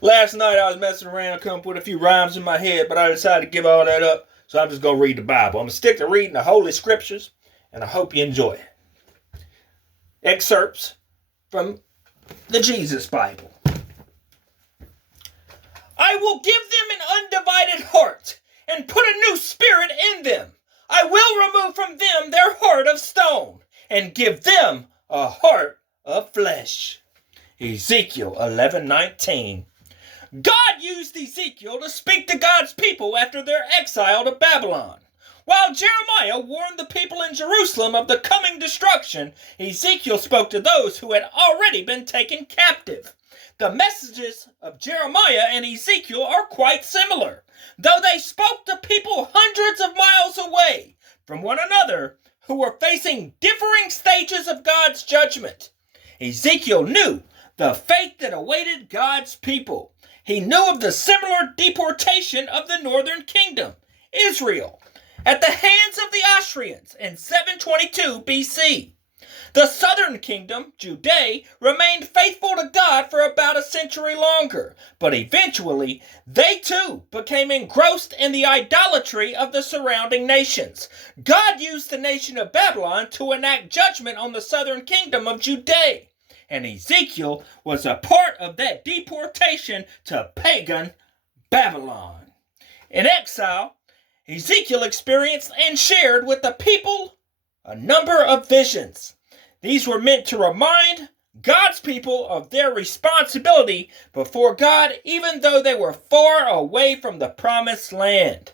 Last night I was messing around, come up with a few rhymes in my head, but I decided to give all that up. So I'm just going to read the Bible. I'm going to stick to reading the Holy Scriptures, and I hope you enjoy it. Excerpts from the Jesus Bible. I will give them an undivided heart and put a new spirit in them. I will remove from them their heart of stone and give them a heart of flesh. Ezekiel 11:19. God used Ezekiel to speak to God's people after their exile to Babylon. While Jeremiah warned the people in Jerusalem of the coming destruction, Ezekiel spoke to those who had already been taken captive. The messages of Jeremiah and Ezekiel are quite similar, though they spoke to people hundreds of miles away from one another who were facing differing stages of God's judgment. Ezekiel knew the fate that awaited God's people. He knew of the similar deportation of the northern kingdom, Israel, at the hands of the Assyrians in 722 BC. The southern kingdom, Judea, remained faithful to God for about a century longer, but eventually they too became engrossed in the idolatry of the surrounding nations. God used the nation of Babylon to enact judgment on the southern kingdom of Judea, and Ezekiel was a part of that deportation to pagan Babylon. In exile, Ezekiel experienced and shared with the people a number of visions. These were meant to remind God's people of their responsibility before God, even though they were far away from the promised land.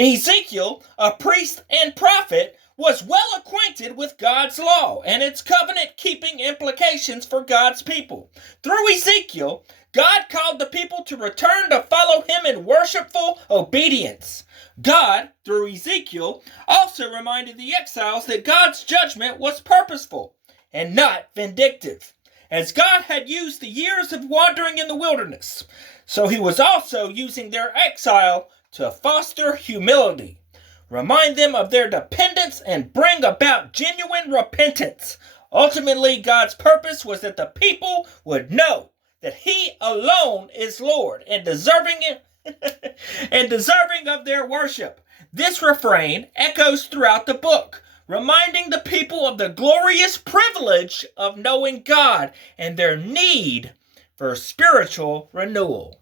Ezekiel, a priest and prophet, was well acquainted with God's law and its covenant-keeping implications for God's people. Through Ezekiel, God called the people to return to follow him in worshipful obedience. God, through Ezekiel, also reminded the exiles that God's judgment was purposeful and not vindictive, as God had used the years of wandering in the wilderness. So he was also using their exile to foster humility, remind them of their dependence, and bring about genuine repentance. Ultimately, God's purpose was that the people would know that he alone is Lord and deserving of their worship. This refrain echoes throughout the book, reminding the people of the glorious privilege of knowing God and their need for spiritual renewal.